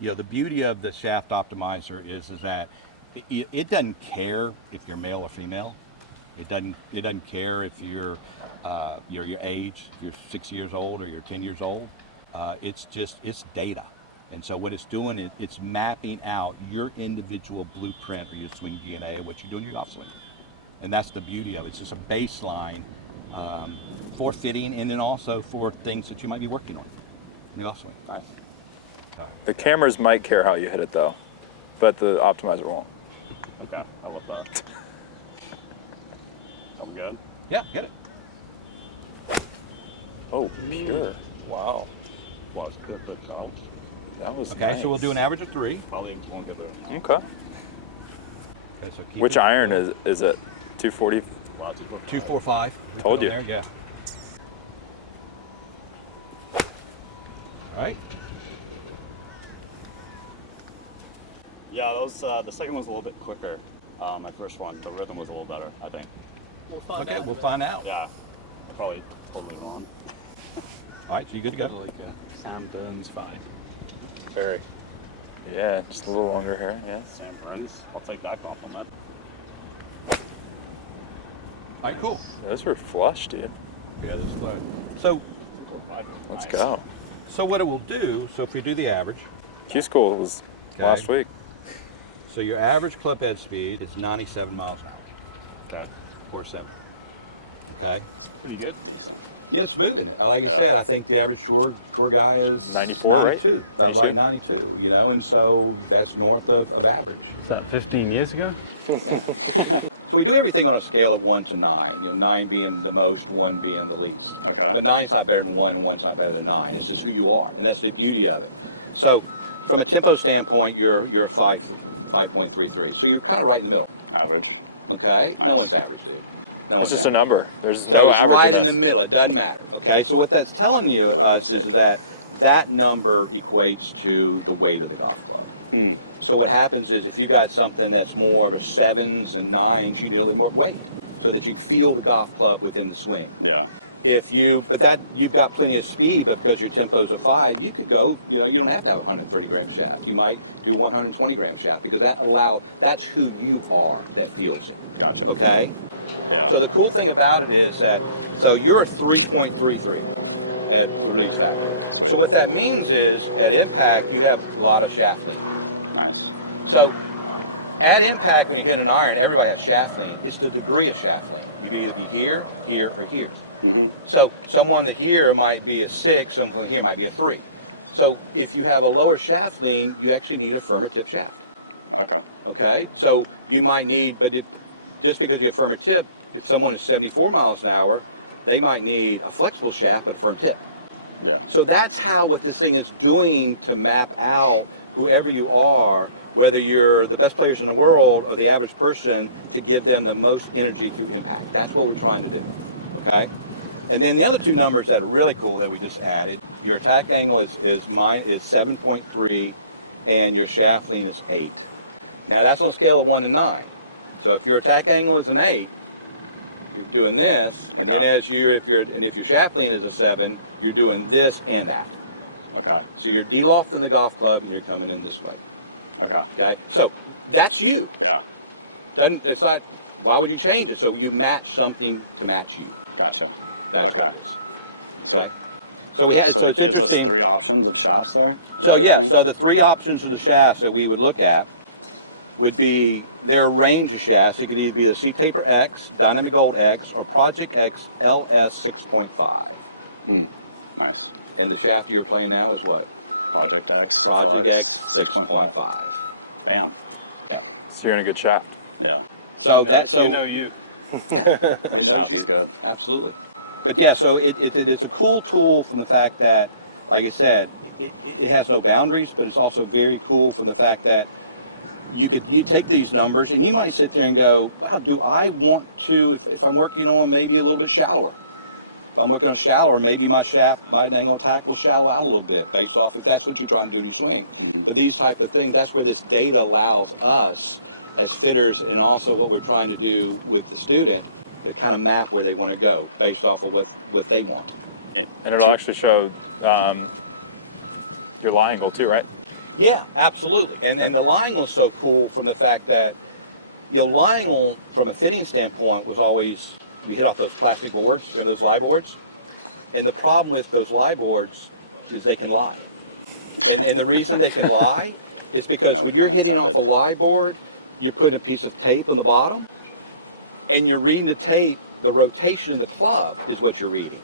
the beauty of the shaft optimizer is that it doesn't care if you're male or female. It doesn't care if you're your age, if you're 6 years old or you're 10 years old. It's data. And so what it's doing, it's mapping out your individual blueprint or your swing DNA of what you do in your golf swing. And that's the beauty of it. It's just a baseline for fitting, and then also for things that you might be working on in your golf swing. Nice. The cameras might care how you hit it though, but the optimizer won't. Okay, I love that. Are we good? Yeah, get it. Oh, pure. Wow. Was good, but no. That was Okay, nice. so we'll do an average of 3. Probably won't get there. Okay. Okay, so keep Which iron is it? 240? Wow, 245. 245. Told you. There, yeah. All right. Yeah, those the second one's a little bit quicker. My first one, the rhythm was a little better, I think. We'll find Okay, out. we'll find out. Yeah, I'm probably totally wrong. All right, so you good to go? Like Sam Burns vibe. Very. Yeah, just a little longer hair, yeah. Sam Burns, I'll take that compliment. All right, cool. Those were flush, dude. Yeah, this is good. So, Let's Nice. go. so what it will do, so if we do the average, Q School was last week. so your average club head speed is 97 miles an hour, Okay, 4.7. Okay? pretty good. Yeah, it's moving. Like you said, I think the average tour guy is 94, right? 92. Sounds 92? like 92, and so that's north of average. Was that 15 years ago? So we do everything on a scale of 1 to 9, 9 being the most, 1 being the least. Okay. But 9's not better than 1, and 1's not better than 9. It's just who you are, and that's the beauty of it. So from a tempo standpoint, you're a 5.33. So you're kind of right in the middle. Average. Okay? No one's average, dude. No It's one's just a number. There's So no it's average right in in the this. middle. It doesn't matter. Okay, so what that's telling you us is that number equates to the weight of the golf club. So what happens is if you got something that's more of a 7s and 9s, you need a little more weight so that you feel the golf club within the swing. Yeah. But you've got plenty of speed, but because your tempo's a 5, you could go. You don't have to have a 130 gram shaft. You might do 120 gram shaft because that's who you are that feels it. Gotcha. Okay. Yeah. So the cool thing about it is that, so you're a 3.33 at release factor. So what that means is, at impact, you have a lot of shaft lean. Nice. So at impact, when you hit an iron, everybody has shaft lean. It's the degree of shaft lean. You can either be here, here, or here. Mm-hmm. So someone that here might be a 6, someone here might be a 3. So if you have a lower shaft lean, you actually need a firmer tip shaft. Okay. Okay? So you might need, just because you have firmer tip, if someone is 74 miles an hour, they might need a flexible shaft but a firm tip. Yeah. So that's what this thing is doing to map out whoever you are, whether you're the best players in the world or the average person, to give them the most energy through impact. That's what we're trying to do. Okay? And then the other two numbers that are really cool that we just added, your attack angle is 7.3 and your shaft lean is 8. Now that's on a scale of 1 to 9. So if your attack angle is an 8, you're doing this, and then if your shaft lean is a 7, you're doing this and that. Okay. So you're de-lofting the golf club and you're coming in this way. Okay. Okay? So that's you. Yeah. It's not, why would you change it? So you match something to match you. Gotcha. That's what it is. Okay? So it's interesting. 3 options of shafts there. So the 3 options of the shafts that we would look at would be their range of shafts. It could either be the Sea Taper X, Dynamic Gold X, or Project X LS 6.5. Nice. And the shaft you're playing now is what? Project X. Project X 6.5. Bam. Yeah. So you're in a good shaft. Yeah. So You know you. it knows you. Good. Absolutely. But yeah, so it's a cool tool from the fact that, like I said, it has no boundaries, but it's also very cool from the fact that you take these numbers and you might sit there and go, wow, do I want to, if I'm working on maybe a little bit shallower, if I'm working on shallower, maybe my shaft, my angle attack will shallow out a little bit based off if that's what you're trying to do in your swing. But these type of things, that's where this data allows us as fitters, and also what we're trying to do with the student, to kind of map where they want to go based off of what they want. And it'll actually show your lie angle too, right? Yeah, absolutely. And the lying was so cool from the fact that, lying on, from a fitting standpoint, was always, you hit off those plastic boards, and those lie boards. And the problem with those lie boards is they can lie. And the reason they can lie is because when you're hitting off a lie board, you're putting a piece of tape on the bottom, and you're reading the tape, the rotation in the club is what you're reading.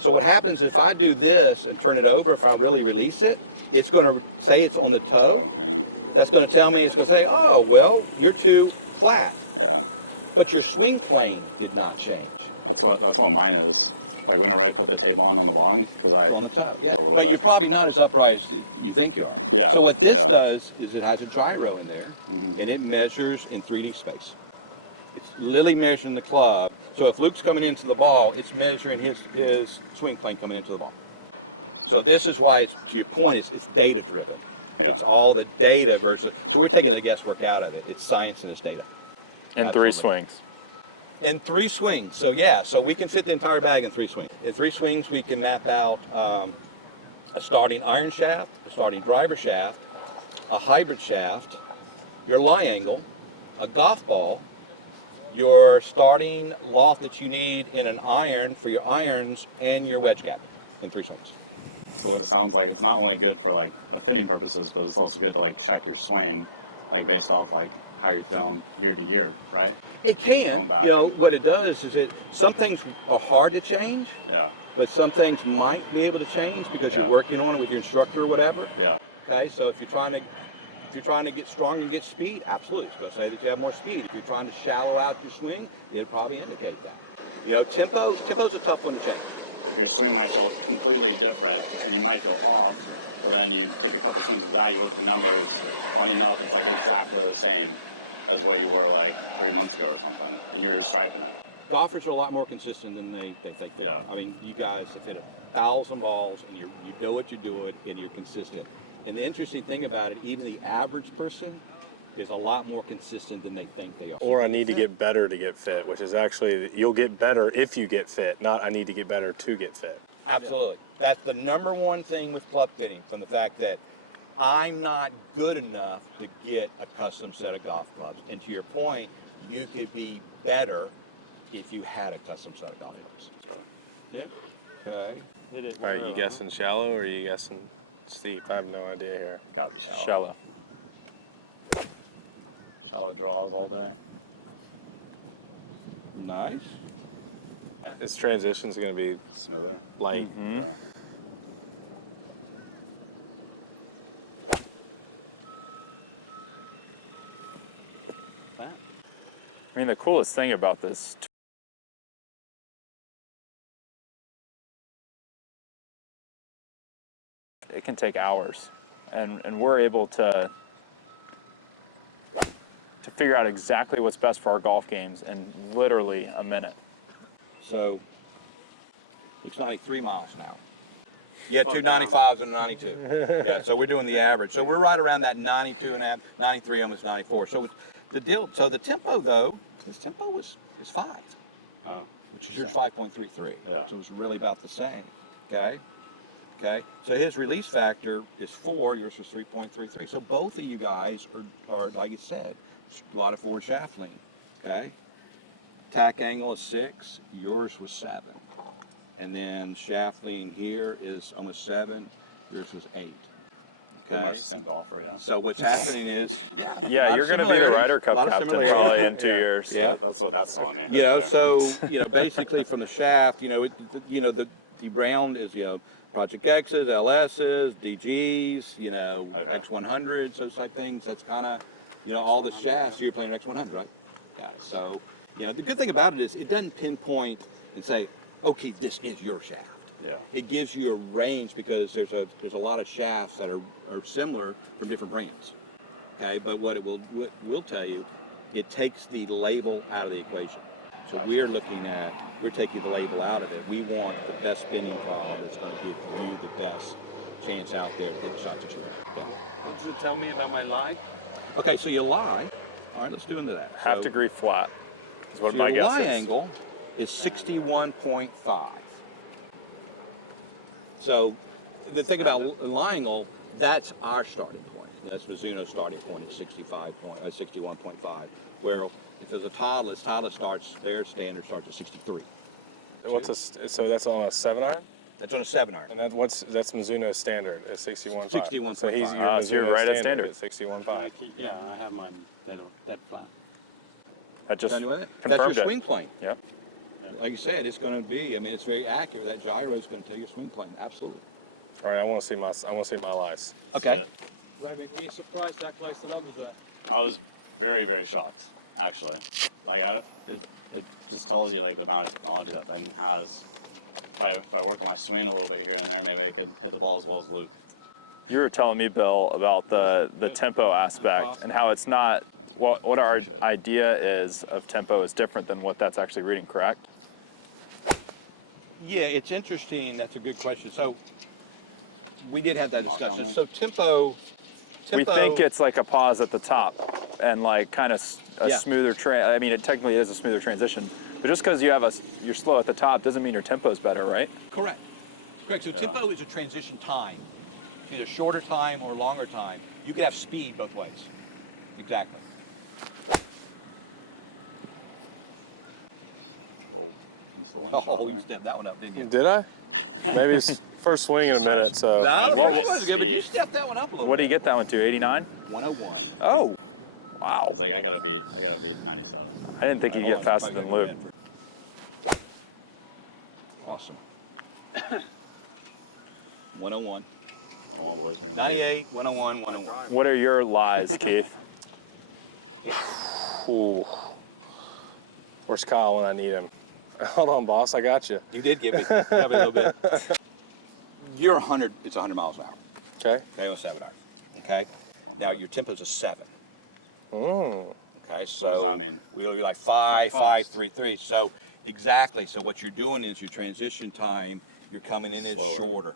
So what happens if I do this and turn it over, if I really release it, it's going to say it's on the toe. That's going to tell me, it's going to say, oh, well, you're too flat. But your swing plane did not change. That's what mine is. Like whenever I put the tape on the longs, It's on the toe. Yeah. But you're probably not as upright as you think you are. Yeah. So what this does is it has a gyro in there, and it measures in 3D space. It's literally measuring the club. So if Luke's coming into the ball, it's measuring his swing plane coming into the ball. So this is why it's, to your point, it's data driven. Yeah. It's all the data versus, so we're taking the guesswork out of it. It's science and it's data. And Absolutely. 3 swings. In 3 swings. So yeah, so we can fit the entire bag in 3 swings. In 3 swings, we can map out a starting iron shaft, a starting driver shaft, a hybrid shaft, your lie angle, a golf ball, your starting loft that you need in an iron for your irons, and your wedge gap in 3 swings. So it sounds like it's not only good for like the fitting purposes, but it's also good to like check your swing, like based off like how you're feeling year to year, right? It can. What it does is some things are hard to change, Yeah. but some things might be able to change because you're Yeah. working on it with your instructor or whatever. Yeah. Okay, so if you're trying to get strong and get speed, absolutely, it's going to say that you have more speed. If you're trying to shallow out your swing, it'll probably indicate that. Tempo's a tough one to change. Your swing might feel completely different, and you might feel off, but then you take a couple seasons of that, you look at the numbers, funny enough, it's like exactly the same as what you were like 3 months ago or something. You're striking. Golfers are a lot more consistent than they think they are. I mean, you guys have hit 1,000 balls, and you know what you're doing, and you're consistent. And the interesting thing about it, even the average person is a lot more consistent than they think they are. Or I need to get better to get fit, which is actually, you'll get better if you get fit, not I need to get better to get fit. Absolutely. That's the number one thing with club fitting, from the fact that I'm not good enough to get a custom set of golf clubs. And to your point, you could be better if you had a custom set of golf clubs. Yeah. Okay. All right, you guessing shallow or are you guessing steep? I have no idea here. Gotta be shallow. Shallow. Shallow draws all day. Nice. This transition's going to be Smoother. light. I mean, the coolest thing about this it can take hours, and we're able to figure out exactly what's best for our golf games in literally a minute. So it's 93 miles an hour. Yeah, 295s and a 92. Yeah, so we're doing the average. So we're right around that 92 and a half, 93, almost 94. So the tempo though, this tempo is 5, which is yours 5.33. Yeah. So it's really about the same. Okay. So his release factor is 4, yours was 3.33. So both of you guys are like you said, a lot of forward shaft lean. Okay. Tack angle is 6, yours was 7. And then shaft lean here is almost 7, yours was 8. Pretty Okay. much the same golfer, yeah. So what's happening is, Yeah, you're going to be the Ryder Cup lot of captain similarities. probably in 2 years. Yeah. That's what that's on, man. So basically from the shaft, the round is Project X's, LS's, DG's, X100s, those type things. That's kind of all the shafts. You're playing X100, right? Yeah. So the good thing about it is it doesn't pinpoint and say, okay, this is your shaft. Yeah. It gives you a range because there's a lot of shafts that are similar from different brands. Okay, but what it will tell you, it takes the label out of the equation. So we're taking the label out of it. We want the best spinning club that's going to give you the best chance out there to hit the shot that you want. Okay. What does it tell me about my lie? Okay, so you lie. All right, let's do into that. Half degree flat is what So my your guess lie is. angle is 61.5. So the thing about lie angle, that's our starting point. That's Mizuno starting point at 61.5. Where if there's a Titleist starts, their standard starts at 63. So that's on a 7-iron? That's on a 7-iron. And that's Mizuno's standard at 61.5. 61.5. So he's your So you're Mizuno right at standard standard. at 61.5. Yeah, I have mine dead flat. That just That's your confirmed swing it. plane. Yep. Like you said, it's going to be. I mean, it's very accurate. That gyro is going to tell your swing plane. Absolutely. All right, I want to see my lies. Okay. Raymond, were you surprised how close the numbers were? I was very, very shocked, actually. Like, it just tells you, like, the amount of knowledge that thing has. If I work on my swing a little bit here and there, maybe I could hit the ball as well as Luke. You were telling me, Bill, about the tempo aspect and how it's not what our idea is of tempo is different than what that's actually reading, correct? Yeah, it's interesting. That's a good question. So we did have that discussion. So tempo. We think it's like a pause at the top and like kind of a Yeah. smoother I mean, it technically is a smoother transition, but just because you're slow at the top doesn't mean your tempo is better, right? Correct. Correct. So tempo is a transition time, either shorter time or longer time. You could have speed both ways. Exactly. Oh, you stepped that one up, didn't you? Did I? Maybe it's first swing in a minute, so. No, the What first was- one was good, but you stepped that one up a little What do you bit. get that one to? 89? 101. Oh, wow. It's like, I gotta beat 97. I didn't think you'd get faster than Luke. Awesome. 101. Come on, boys. 98, 101, 101. What are your lies, Keith? Ooh. Where's Kyle when I need him? Hold on, boss. I got you. You did give me a little bit. You're 100, it's 100 miles an hour. Okay. Okay, on 7 hours. Okay? Now your tempo's a 7. Mm. Okay, so I mean? we'll be like 5, 5, 3, 3. So exactly. So what you're doing is your transition time, you're coming in as shorter.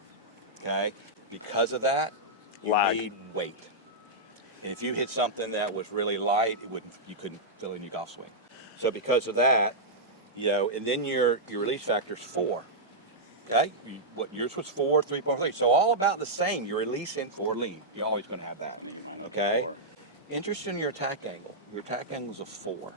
Okay? Because of that, you Lag. need weight. And if you hit something that was really light, you couldn't fill in your golf swing. So because of that, and then your release factor is 4. Okay? Yours was 4, 3.3. So all about the same. You're releasing 4 lead. You're always going to have that. Okay? Interested in your attack angle. Your attack angle is a 4.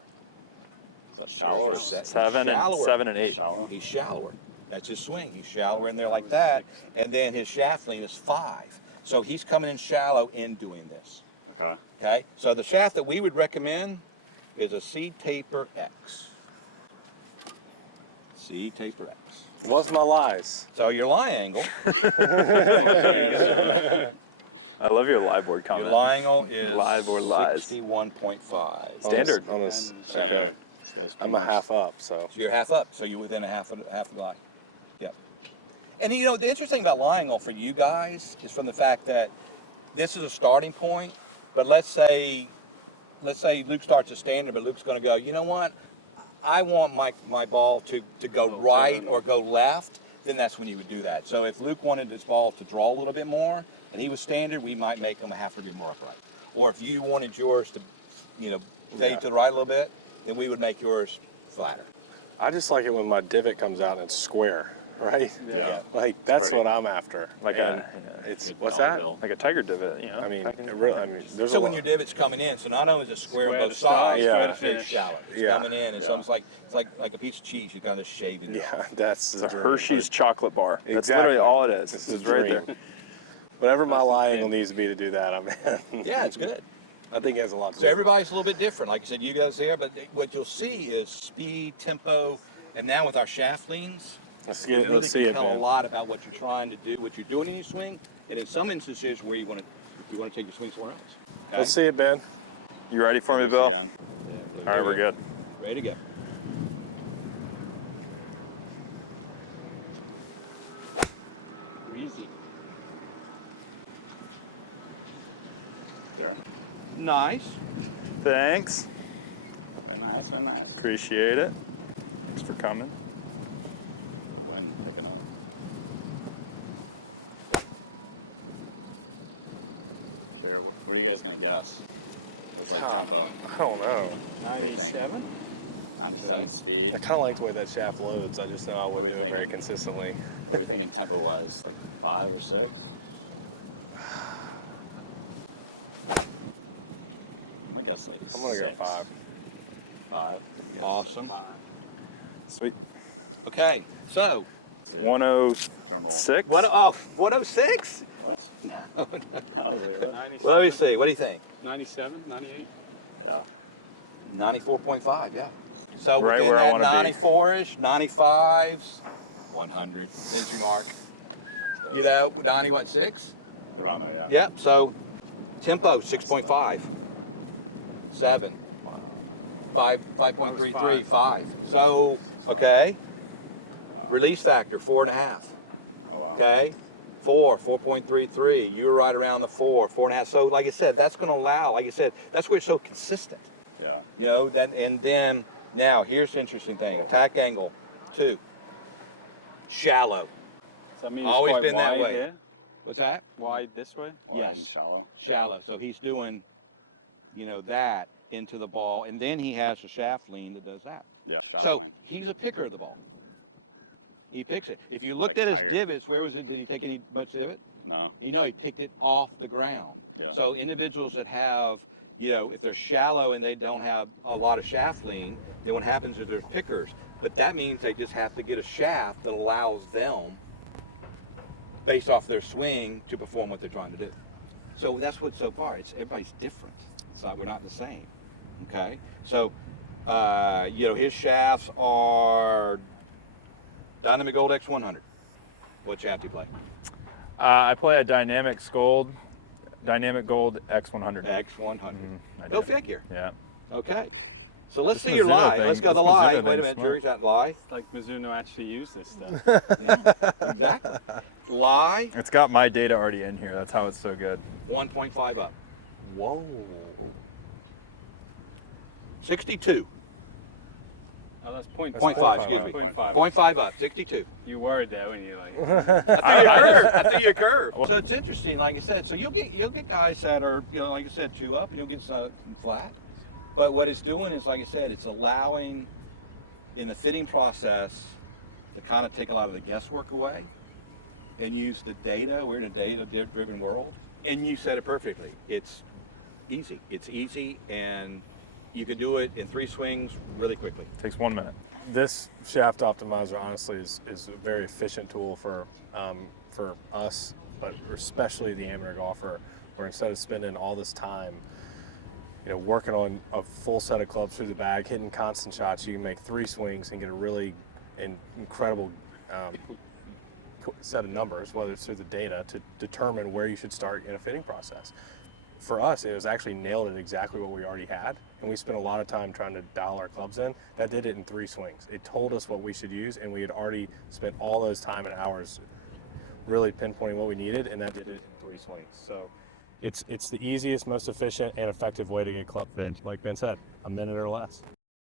Shallower. 7 and 8. He's shallower. That's his swing. He's shallower in there like that. And then his shaft lean is 5. So he's coming in shallow in doing this. Okay. Okay? So the shaft that we would recommend is a C taper X. C taper X. What's my lies? So your lie angle, I love your live board your comment. lie angle is Live or lies? 61.5. Standard. On this, Standard. okay. I'm a half up, so. So you're half up. So you're within a half of the lie. Yep. And the interesting thing about lie angle for you guys is from the fact that this is a starting point. But let's say Luke starts a standard, but Luke's going to go, you know what? I want my ball to go right or go left, then that's when you would do that. So if Luke wanted his ball to draw a little bit more and he was standard, we might make him a half a degree more upright. Or if you wanted yours to, fade to the right a little bit, then we would make yours flatter. I just like it when my divot comes out and it's square, right? Yeah. Like, that's Pretty. what I'm after. Like It's, Good what's dollar that? bill. a tiger divot, I mean, back in- there's So a when lot. your divot's coming in, so not only is it square on Square both to start, sides, square but to it's finish. shallow. It's Yeah. coming in, and so it's like a piece of cheese. You kind of shaving it off. Yeah, that's It's a the dream. Hershey's chocolate bar. That's Exactly. literally all it is. This It's is the right dream. there. Whatever my lie angle needs to be to do that, I'm in. Yeah, it's good. I think it has a lot to So do. everybody's a little bit different. Like I said, you guys there, but what you'll see is speed, tempo, and now with our shaft leans, Let's it really see can it, tell a man. lot about what you're trying to do, what you're doing in your swing, and in some instances where you want to take your swing somewhere else. Okay? Let's see it, Ben. You ready for me, Bill? Yeah. All right, we're good. Ready to go. Easy. There. Nice. Thanks. Very nice, very nice. Appreciate it. Thanks for coming. When picking up. What are you guys gonna guess? What's that tempo? I don't know. 97? 97 speed. I kind of like the way that shaft loads. I just know I wouldn't do it very consistently. What do you think tempo was? Like 5 or 6? guess like I'm gonna go 6. 5. 5. Awesome. Sweet. Okay, so 106. 106? Oh, really? 97, Well, let me see. What do you think? 97, 98. 94.5, yeah. So Right within where I that wanna be. 94-ish, 95s, 100 entry mark. You know, 90 what 6? Around there, yeah. Yep. So tempo 6.5, 7, 5.33, 5. So okay. Release factor 4.5. Oh, wow. Okay. 4.33. You were right around the 4.5. So like I said, that's going to allow. Like I said, that's where it's so consistent. Yeah. You know, and then now here's the interesting thing. Attack angle 2. Shallow. So that means Always quite been that wide way. here, What's that? wide this way. Wide and Yes. Shallow. Shallow. So he's doing, you know, that into the ball, and then he has a shaft lean that does that. Yeah. So he's a picker of the ball. He picks it. If you looked Like at his Tiger. divots, where was it? Did he take any much divot? No. You know, he picked it off the ground. Yeah. So individuals that have, you know, if they're shallow and they don't have a lot of shaft lean, then what happens is they're pickers. But that means they just have to get a shaft that allows them, based off their swing, to perform what they're trying to do. So that's what so far. It's everybody's different. It's not, we're not the same. Okay. So, you know, his shafts are Dynamic Gold X100. What shaft do you play? I play a Dynamic Gold X100. X100. I No do. figure. Yeah. Okay. So let's This see your Mizuno lie. thing- Let's go to the this lie. Mizuno Wait a thing's minute, smart. jury's out. Lie. It's like Mizuno actually used this stuff. Exactly. Lie. It's got my data already in here. That's how it's so good. 1.5 up. Whoa. 62. Oh, that's point 0.5, excuse me. 0.5. 0.5 up. 62. You worried there when you like. I think you're curved. So it's interesting, like I said. So you'll get guys that are, you know, like I said, 2 up, and you'll get some flat. But what it's doing is, like I said, it's allowing in the fitting process to kind of take a lot of the guesswork away and use the data. We're in a data-driven world, and you said it perfectly. It's easy. It's easy, and you can do it in 3 swings really quickly. Takes 1 minute. This shaft optimizer honestly is a very efficient tool for us, but especially the amateur golfer, where instead of spending all this time, you know, working on a full set of clubs through the bag, hitting constant shots, you can make 3 swings and get a really incredible set of numbers, whether it's through the data, to determine where you should start in a fitting process. For us, it was actually nailed at exactly what we already had, and we spent a lot of time trying to dial our clubs in. That did it in 3 swings. It told us what we should use, and we had already spent all those time and hours really pinpointing what we needed, and that did it in 3 swings. So it's the easiest, most efficient, and effective way to get club fit. Like Ben said, a minute or less.